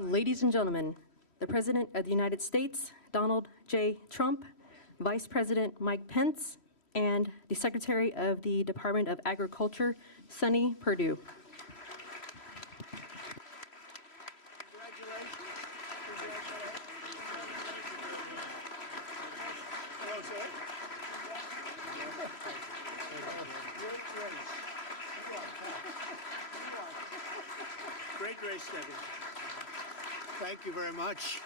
Ladies and gentlemen, the President of the United States, Donald J. Trump, Vice President Mike Pence, and the Secretary of the Department of Agriculture, Sonny Perdue. Great race, Debbie. Thank you very much.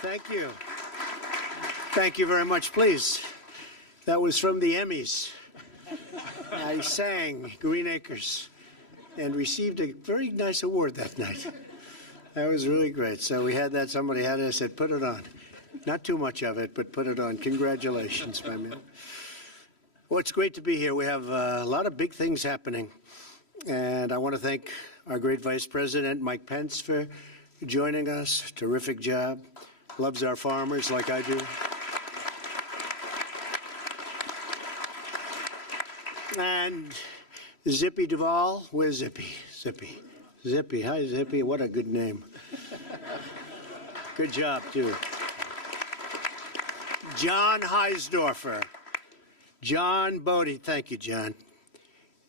Thank you. Thank you very much. Please. That was from the Emmys. I sang Green Acres and received a very nice award that night. That was really great. So we had that. Somebody had it. I said, put it on. Not too much of it, but put it on. Congratulations, my man. Well, it's great to be here. We have a lot of big things happening. And I want to thank our great Vice President, Mike Pence, for joining us. Terrific job. Loves our farmers like I do. And Zippy Duvall. Where's Zippy? Zippy. Zippy. Hi, Zippy. What a good name. Good job, too. John Heisdorfer. John Bodie. Thank you, John.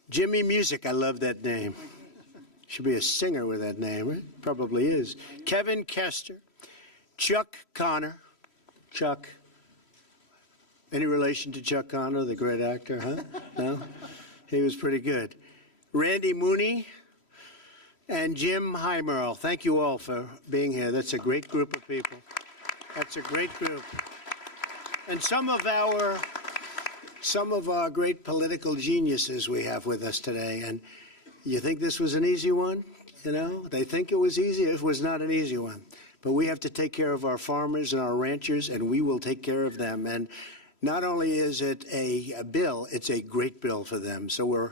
Jimmy Music. I love that name. Should be a singer with that name. Right? Probably is. Kevin Kester. Chuck Connor. Chuck. Any relation to Chuck Connor, the great actor, huh? No? He was pretty good. Randy Mooney and Jim Heimerl. Thank you all for being here. That's a great group of people. That's a great group. And some of our great political geniuses we have with us today. And you think this was an easy one? You know, they think it was easy. It was not an easy one. But we have to take care of our farmers and our ranchers, and we will take care of them. And not only is it a bill, it's a great bill for them. So we're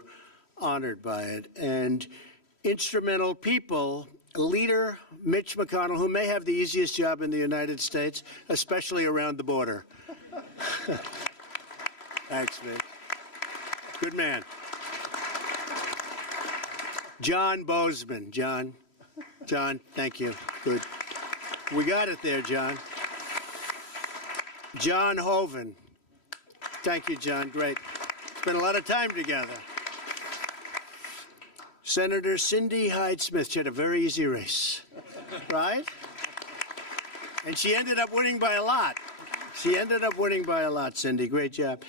honored by it. And instrumental people, Leader Mitch McConnell, who may have the easiest job in the United States, especially around the border. Thanks, Mitch. Good man. John Bozeman. John, thank you. Good. We got it there, John. John Hoeven. Thank you, John. Great. Spent a lot of time together. Senator Cindy Hyde-Smith. She had a very easy race, right? And she ended up winning by a lot. Cindy. Great job.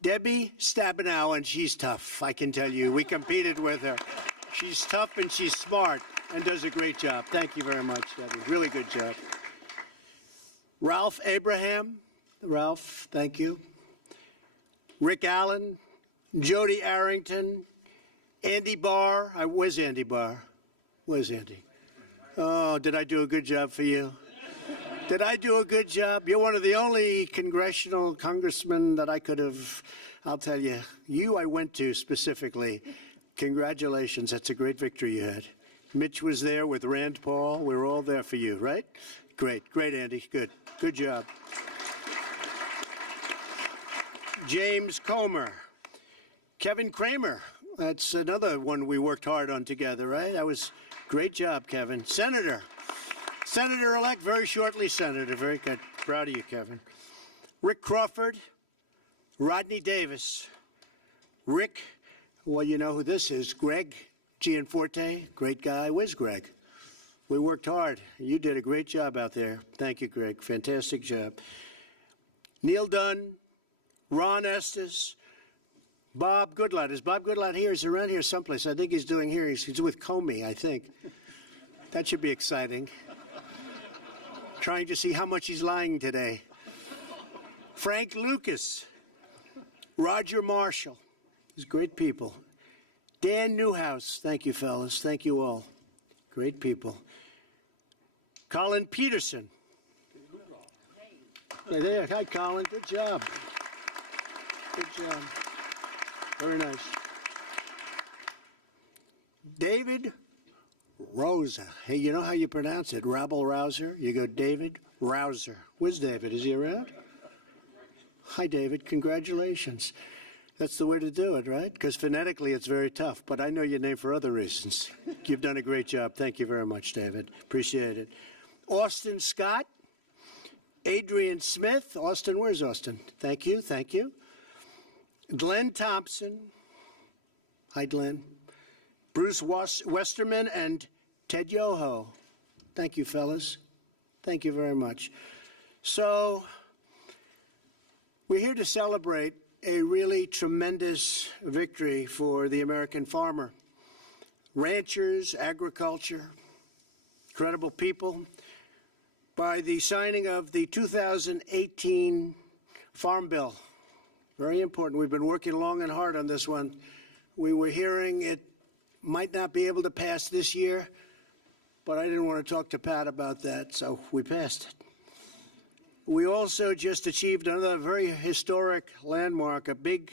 Debbie Stabenow, and she's tough, I can tell you. We competed with her. She's tough and she's smart and does a great job. Thank you very much, Debbie. Really good job. Ralph Abraham. Ralph, thank you. Rick Allen, Jody Arrington, Andy Barr. Where's Andy Barr? Where's Andy? Oh, did I do a good job for you? Did I do a good job? You're one of the only congressional congressmen that I could have, I'll tell you, I went to specifically. Congratulations. That's a great victory you had. Mitch was there with Rand Paul. We were all there for you, right? Great. Great, Andy. Good. Good job. James Comer. Kevin Kramer. That's another one we worked hard on together, right? That was great job, Kevin. Senator-elect, very shortly Senator. Very good. Proud of you, Kevin. Rick Crawford. Rodney Davis. Rick, well, you know who this is. Greg Gianforte. Great guy. Where's Greg? We worked hard. You did a great job out there. Thank you, Greg. Fantastic job. Neil Dunn. Ron Estes, Bob Goodlatte. Is Bob Goodlatte here? He's around here someplace. I think he's doing here. He's with Comey, I think. That should be exciting. Trying to see how much he's lying today. Frank Lucas, Roger Marshall. These great people. Dan Newhouse. Thank you, fellas. Thank you all. Great people. Colin Peterson. Hey there. Hi, Colin. Good job. Good job. Very nice. David Rosa. Hey, you know how you pronounce it? Rabble Rouser? You go David Rouser. Where's David? Is he around? Hi, David. Congratulations. That's the way to do it, right? Because phonetically it's very tough, but I know your name for other reasons. You've done a great job. Thank you very much, David. Appreciate it. Austin Scott, Adrian Smith. Austin, where's Austin? Thank you, thank you. Glenn Thompson. Hi, Glenn. Bruce Westerman and Ted Yoho. Thank you, fellas. Thank you very much. So, we're here to celebrate a really tremendous victory for the American farmer. Ranchers, agriculture, incredible people. By the signing of the 2018 Farm Bill. Very important. We've been working long and hard on this one. We were hearing it might not be able to pass this year, but I didn't want to talk to Pat about that, so we passed it. We also just achieved another very historic landmark, a big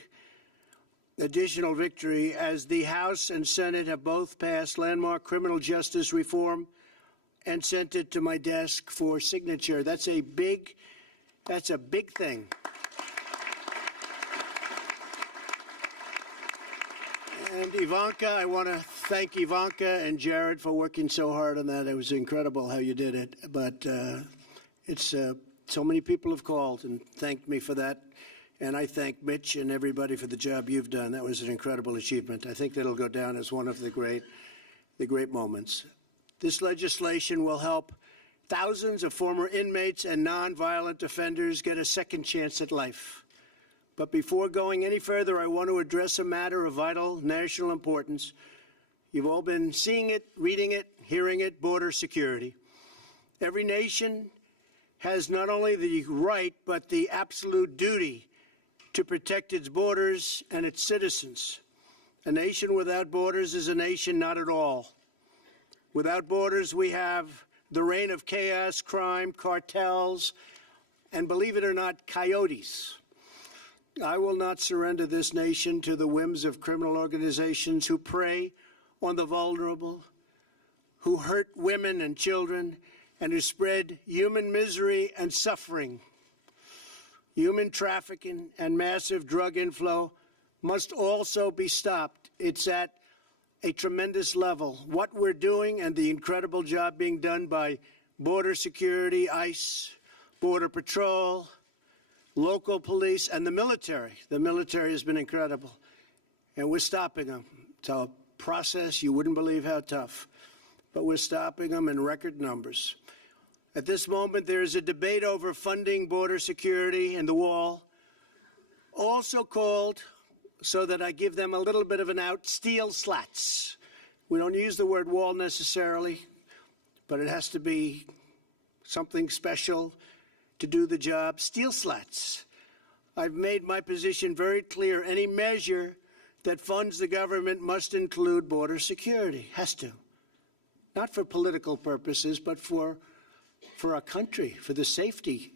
additional victory, as the House and Senate have both passed landmark criminal justice reform and sent it to my desk for signature. That's a big thing. And Ivanka, I want to thank Ivanka and Jared for working so hard on that. It was incredible how you did it. But so many people have called and thanked me for that. And I thank Mitch and everybody for the job you've done. That was an incredible achievement. I think that'll go down as one of the great moments. This legislation will help thousands of former inmates and nonviolent offenders get a second chance at life. But before going any further, I want to address a matter of vital national importance. You've all been seeing it, reading it, hearing it, border security. Every nation has not only the right, but the absolute duty to protect its borders and its citizens. A nation without borders is a nation not at all. Without borders, we have the reign of chaos, crime, cartels, and believe it or not, coyotes. I will not surrender this nation to the whims of criminal organizations who prey on the vulnerable, who hurt women and children, and who spread human misery and suffering. Human trafficking and massive drug inflow must also be stopped. It's at a tremendous level. What we're doing and the incredible job being done by border security, ICE, Border Patrol, local police, and the military. The military has been incredible. And we're stopping them. It's a process you wouldn't believe how tough. But we're stopping them in record numbers. At this moment, there is a debate over funding border security and the wall, also called, so that I give them a little bit of an out, steel slats. We don't use the word wall necessarily, but it has to be something special to do the job. Steel slats. I've made my position very clear. Any measure that funds the government must include border security. Has to. Not for political purposes, but for our country, for the safety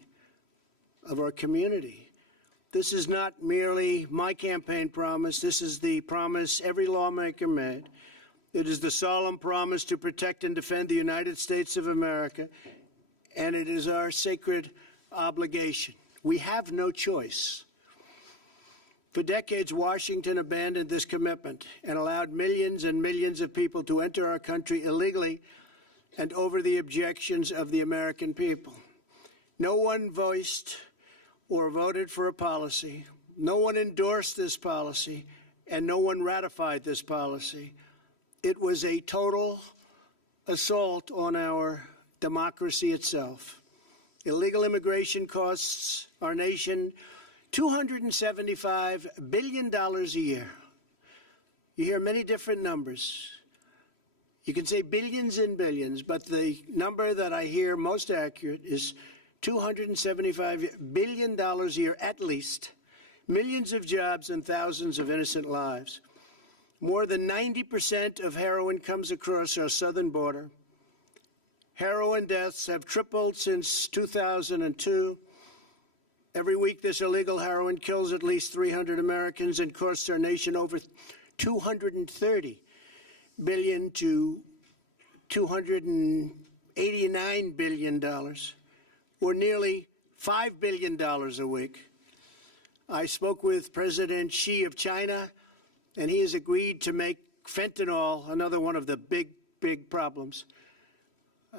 of our community. This is not merely my campaign promise. This is the promise every lawmaker made. It is the solemn promise to protect and defend the United States of America, and it is our sacred obligation. We have no choice. For decades, Washington abandoned this commitment and allowed millions and millions of people to enter our country illegally and over the objections of the American people. No one voiced or voted for a policy. No one endorsed this policy, and no one ratified this policy. It was a total assault on our democracy itself. Illegal immigration costs our nation $275 billion a year. You hear many different numbers. You can say billions and billions, but the number that I hear most accurate is $275 billion a year at least, millions of jobs and thousands of innocent lives. More than 90% of heroin comes across our southern border. Heroin deaths have tripled since 2002. Every week, this illegal heroin kills at least 300 Americans and costs our nation over $230 billion to $289 billion, or nearly $5 billion a week. I spoke with President Xi of China, and he has agreed to make fentanyl another one of the big problems.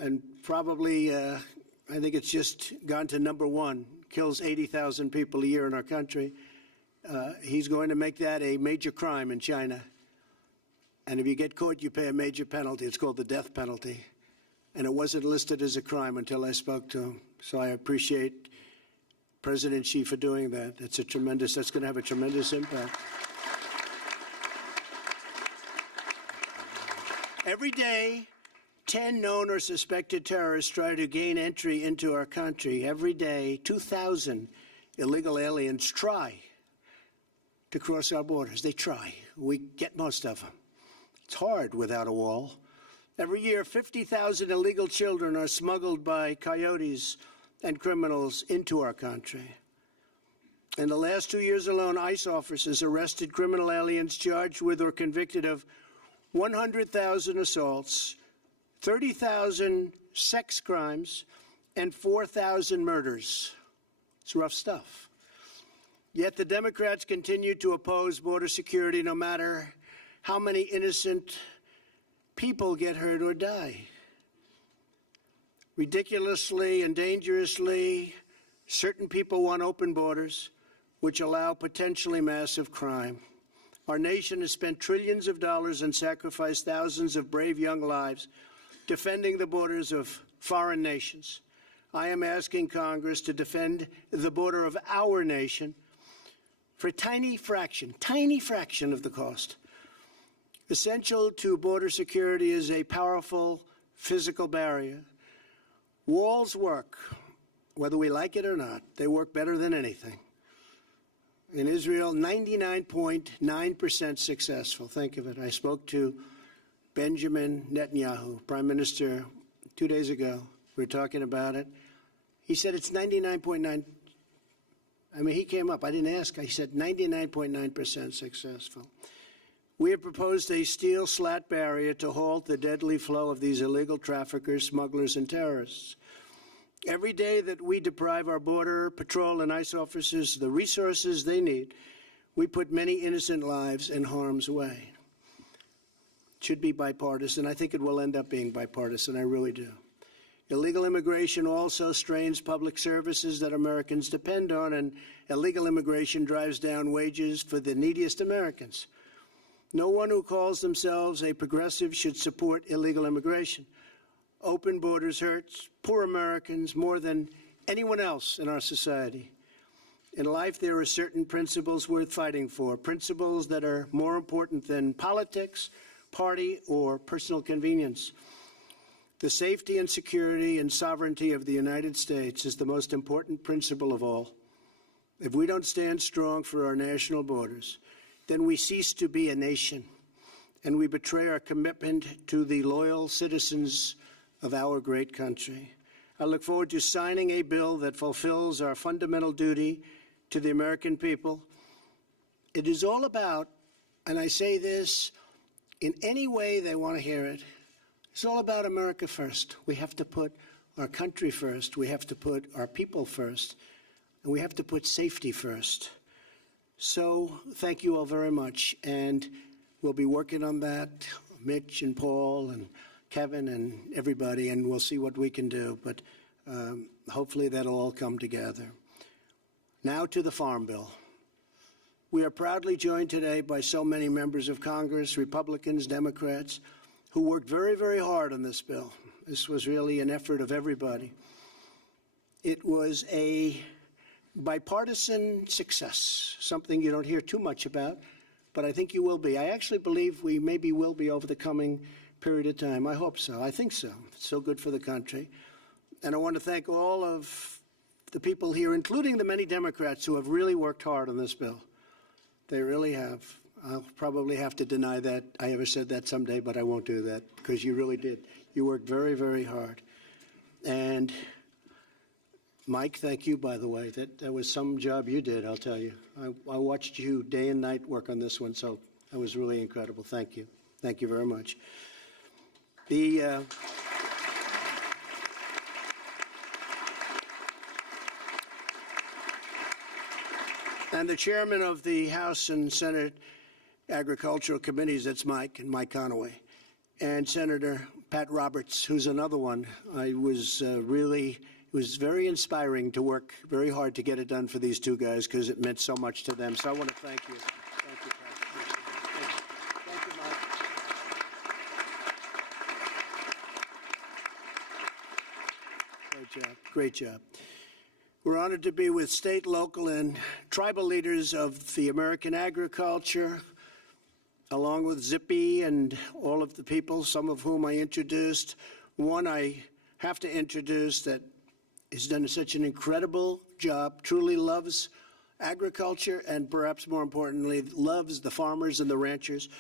And probably, I think it's just gone to number one, kills 80,000 people a year in our country. He's going to make that a major crime in China. And if you get caught, you pay a major penalty. It's called the death penalty. And it wasn't listed as a crime until I spoke to him. So I appreciate President Xi for doing that. That's going to have a tremendous impact. Every day, 10 known or suspected terrorists try to gain entry into our country. Every day, 2,000 illegal aliens try to cross our borders. They try. We get most of them. It's hard without a wall. Every year, 50,000 illegal children are smuggled by coyotes and criminals into our country. In the last 2 years alone, ICE officers arrested criminal aliens charged with or convicted of 100,000 assaults, 30,000 sex crimes, and 4,000 murders. It's rough stuff. Yet the Democrats continue to oppose border security no matter how many innocent people get hurt or die. Ridiculously and dangerously, certain people want open borders, which allow potentially massive crime. Our nation has spent trillions of dollars and sacrificed thousands of brave young lives defending the borders of foreign nations. I am asking Congress to defend the border of our nation for a tiny fraction of the cost. Essential to border security is a powerful physical barrier. Walls work, whether we like it or not. They work better than anything. In Israel, 99.9% successful. Think of it. I spoke to Benjamin Netanyahu, Prime Minister, 2 days ago. We were talking about it. He said it's 99.9. I mean, he came up. I didn't ask. I said 99.9% successful. We have proposed a steel slat barrier to halt the deadly flow of these illegal traffickers, smugglers, and terrorists. Every day that we deprive our border patrol and ICE officers the resources they need, we put many innocent lives in harm's way. It should be bipartisan. I think it will end up being bipartisan. I really do. Illegal immigration also strains public services that Americans depend on, and illegal immigration drives down wages for the neediest Americans. No one who calls themselves a progressive should support illegal immigration. Open borders hurts poor Americans more than anyone else in our society. In life, there are certain principles worth fighting for, principles that are more important than politics, party, or personal convenience. The safety and security and sovereignty of the United States is the most important principle of all. If we don't stand strong for our national borders, then we cease to be a nation, and we betray our commitment to the loyal citizens of our great country. I look forward to signing a bill that fulfills our fundamental duty to the American people. It is all about, and I say this in any way they want to hear it, it's all about America first. We have to put our country first. We have to put our people first. And we have to put safety first. So thank you all very much. And we'll be working on that, Mitch and Paul and Kevin and everybody, and we'll see what we can do. But hopefully that'll all come together. Now to the Farm Bill. We are proudly joined today by so many members of Congress, Republicans, Democrats, who worked very, very hard on this bill. This was really an effort of everybody. It was a bipartisan success, something you don't hear too much about, but I think you will be. I actually believe we maybe will be over the coming period of time. I hope so. I think so. It's so good for the country. And I want to thank all of the people here, including the many Democrats who have really worked hard on this bill. They really have. I'll probably have to deny that I ever said that someday, but I won't do that because you really did. You worked very, very hard. And Mike, thank you, by the way. That was some job you did, I'll tell you. I watched you day and night work on this one, so that was really incredible. Thank you. Thank you very much. And the chairman of the House and Senate Agricultural Committees, that's Mike, and Mike Conaway. And Senator Pat Roberts, who's another one. It was very inspiring to work very hard to get it done for these two guys because it meant so much to them. So I want to thank you. Thank you, Pat. Thank you, Mike. Great job. Great job. We're honored to be with state, local, and tribal leaders of the American agriculture, along with Zippy and all of the people, some of whom I introduced. One I have to introduce that has done such an incredible job, truly loves agriculture, and perhaps more importantly, loves the farmers and the ranchers,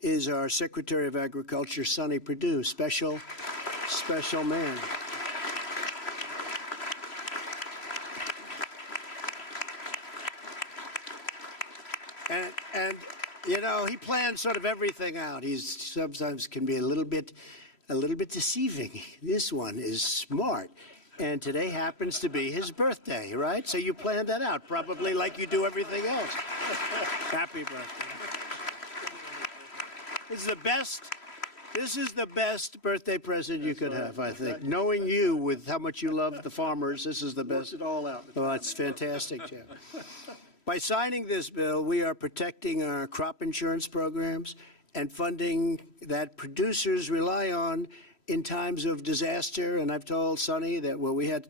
is our Secretary of Agriculture, Sonny Perdue. Special man. And you know, he plans sort of everything out. He's sometimes can be a little bit deceiving. This one is smart. And today happens to be his birthday, right? So you planned that out, probably like you do everything else. Happy birthday. This is the best birthday present you could have, I think. Knowing you with how much you love the farmers, this is the best. Worked it all out. Oh, it's fantastic, Jeff. By signing this bill, we are protecting our crop insurance programs and funding that producers rely on in times of disaster. And I've told Sonny that, well, we had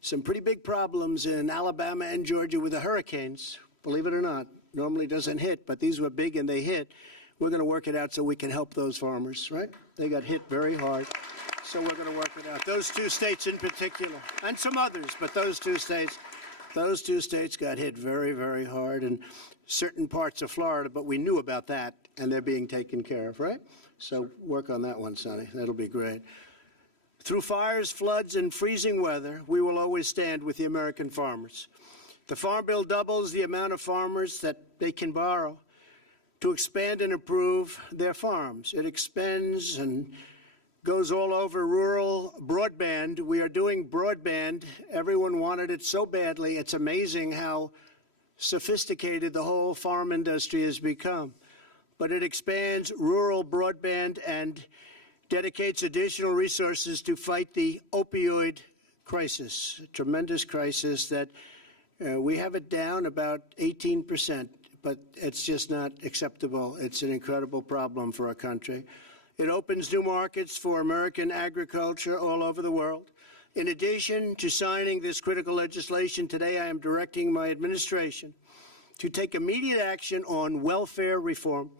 some pretty big problems in Alabama and Georgia with the hurricanes, believe it or not. Normally doesn't hit, but these were big and they hit. We're going to work it out so we can help those farmers, right? They got hit very hard, so we're going to work it out. Those two states in particular, and some others, but those two states got hit very, very hard, and certain parts of Florida, but we knew about that, and they're being taken care of, right? So work on that one, Sonny. That'll be great. Through fires, floods, and freezing weather, we will always stand with the American farmers. The Farm Bill doubles the amount of farmers that they can borrow to expand and improve their farms. It expands and goes all over rural broadband. We are doing broadband. Everyone wanted it so badly. It's amazing how sophisticated the whole farm industry has become. But it expands rural broadband and dedicates additional resources to fight the opioid crisis, a tremendous crisis that we have it down about 18%, but it's just not acceptable. It's an incredible problem for our country. It opens new markets for American agriculture all over the world. In addition to signing this critical legislation today, I am directing my administration to take immediate action on welfare reform.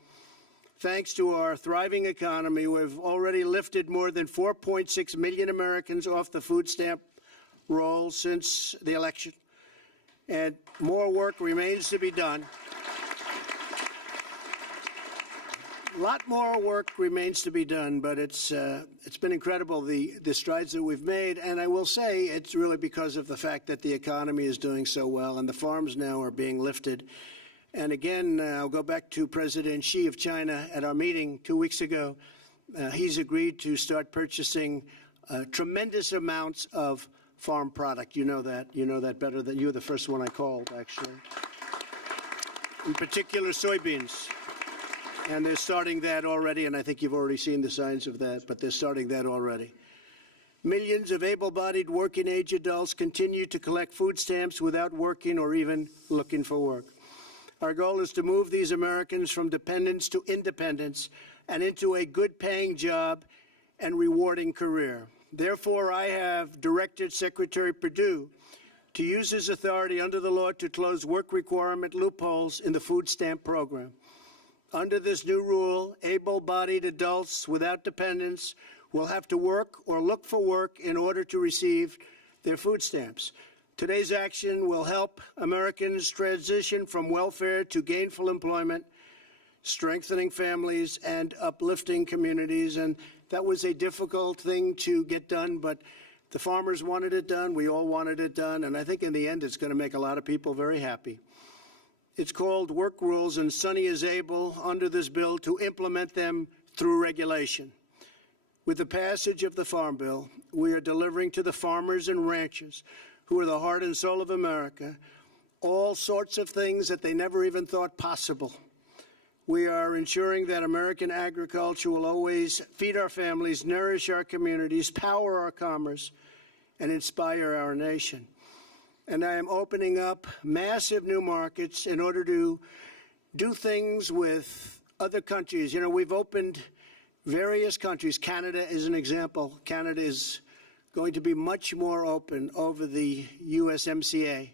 Thanks to our thriving economy, we've already lifted more than 4.6 million Americans off the food stamp roll since the election. And more work remains to be done. A lot more work remains to be done, but it's been incredible, the strides that we've made. And I will say it's really because of the fact that the economy is doing so well and the farms now are being lifted. And again, I'll go back to President Xi of China at our meeting 2 weeks ago. He's agreed to start purchasing tremendous amounts of farm product. You know that better than you were the first one I called, actually. In particular, soybeans. And they're starting that already, and I think you've already seen the signs of that, but they're starting that already. Millions of able-bodied working-age adults continue to collect food stamps without working or even looking for work. Our goal is to move these Americans from dependence to independence and into a good-paying job and rewarding career. Therefore, I have directed Secretary Perdue to use his authority under the law to close work requirement loopholes in the food stamp program. Under this new rule, able-bodied adults without dependents will have to work or look for work in order to receive their food stamps. Today's action will help Americans transition from welfare to gainful employment, strengthening families and uplifting communities. And that was a difficult thing to get done, but the farmers wanted it done. We all wanted it done. And I think in the end, it's going to make a lot of people very happy. It's called work rules, and Sonny is able, under this bill, to implement them through regulation. With the passage of the Farm Bill, we are delivering to the farmers and ranchers, who are the heart and soul of America, all sorts of things that they never even thought possible. We are ensuring that American agriculture will always feed our families, nourish our communities, power our commerce, and inspire our nation. And I am opening up massive new markets in order to do things with other countries. You know, we've opened various countries. Canada is an example. Canada is going to be much more open over the USMCA.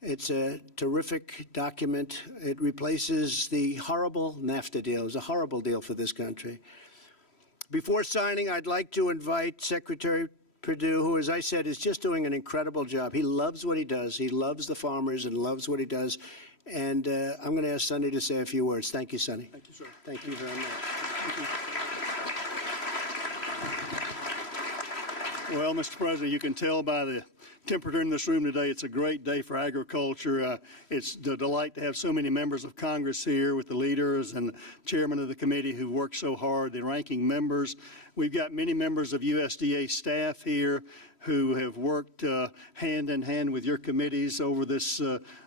It's a terrific document. It replaces the horrible NAFTA deal. It was a horrible deal for this country. Before signing, I'd like to invite Secretary Perdue, who, as I said, is just doing an incredible job. He loves what he does. He loves the farmers and loves what he does. And I'm going to ask Sonny to say a few words. Thank you, Sonny. Thank you, sir. Thank you very much. Well, Mr. President, you can tell by the temperature in this room today, it's a great day for agriculture. It's a delight to have so many members of Congress here with the leaders and the chairman of the committee who worked so hard, the ranking members. We've got many members of USDA staff here who have worked hand in hand with your committees over this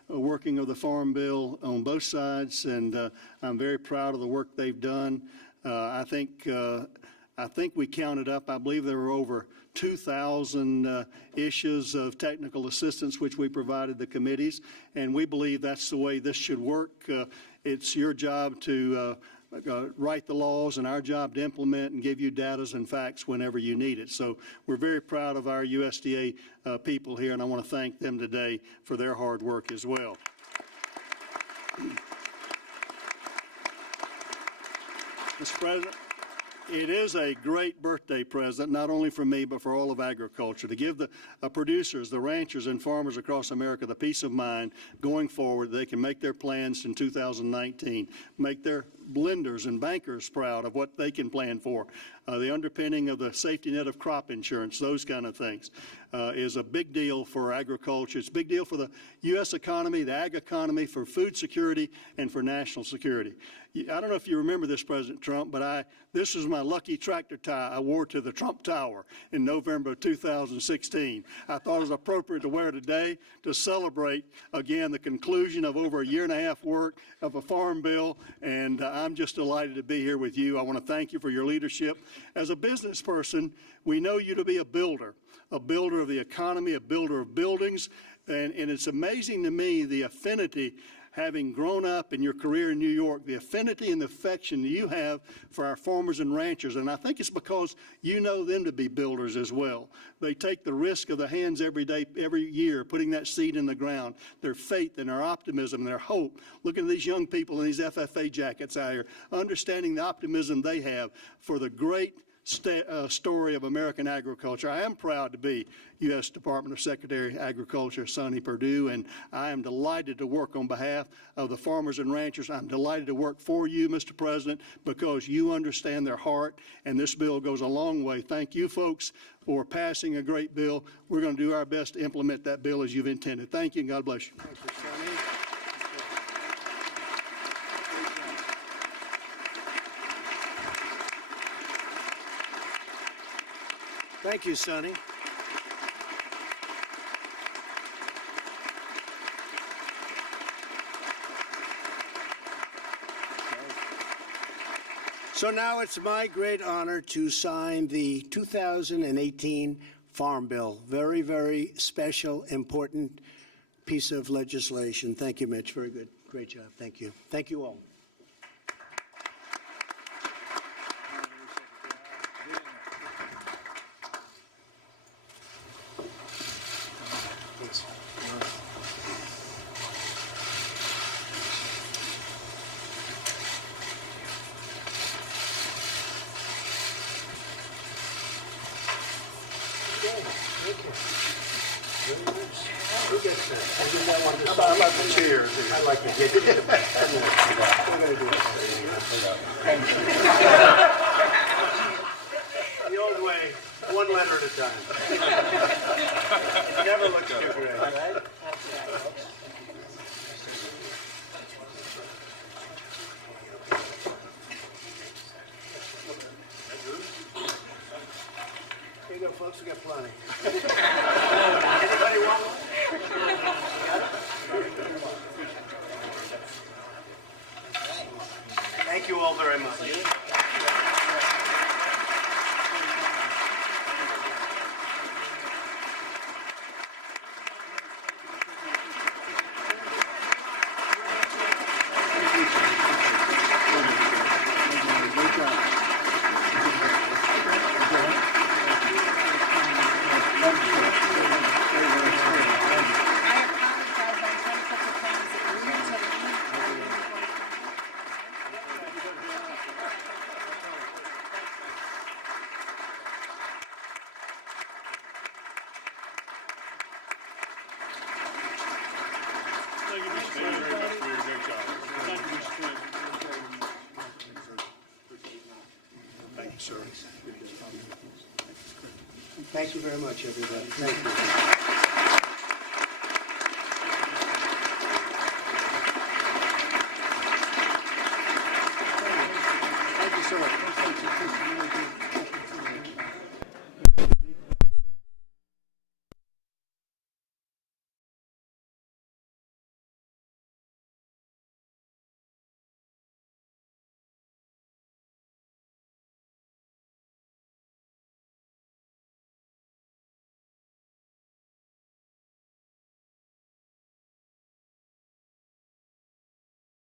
working of the Farm Bill on both sides, and I'm very proud of the work they've done. I think we counted up, I believe there were over 2,000 issues of technical assistance which we provided the committees, and we believe that's the way this should work. It's your job to write the laws and our job to implement and give you data and facts whenever you need it. So we're very proud of our USDA people here, and I want to thank them today for their hard work as well. Mr. President, it is a great birthday present, not only for me, but for all of agriculture, to give the producers, the ranchers, and farmers across America the peace of mind going forward. They can make their plans in 2019, make their blenders and bankers proud of what they can plan for. The underpinning of the safety net of crop insurance, those kind of things, is a big deal for agriculture. It's a big deal for the U.S. economy, the ag economy, for food security, and for national security. I don't know if you remember this, President Trump, but this was my lucky tractor tie I wore to the Trump Tower in November of 2016. I thought it was appropriate to wear today to celebrate, again, the conclusion of over a year and a half work of a farm bill, and I'm just delighted to be here with you. I want to thank you for your leadership. As a business person, we know you to be a builder of the economy, a builder of buildings, and it's amazing to me the affinity, having grown up in your career in New York, the affinity and the affection you have for our farmers and ranchers. And I think it's because you know them to be builders as well. They take the risk of the hands every day, every year, putting that seed in the ground, their faith and their optimism, their hope. Looking at these young people in these FFA jackets out here, understanding the optimism they have for the great story of American agriculture. I am proud to be U.S. Department of Secretary of Agriculture, Sonny Perdue, and I am delighted to work on behalf of the farmers and ranchers. I'm delighted to work for you, Mr. President, because you understand their heart, and this bill goes a long way. Thank you, folks, for passing a great bill. We're going to do our best to implement that bill as you've intended. Thank you, and God bless you. Thank you, Sonny. Thank you, Sonny. So now it's my great honor to sign the 2018 Farm Bill. Very, very special, important piece of legislation. Thank you, Mitch. Very good. Great job. Thank you. Thank you all. I like the chairs. I like to get it. We're going to do it. The old way, one letter at a time. Never looks too great, right? Here you go, folks. We got plenty. Anybody want one? Got it? Thank you all very much. Thank you, Mr. President, very much for your great job. Thank you, Mr. President. Thank you, sir. Thank you very much, everybody. Thank you.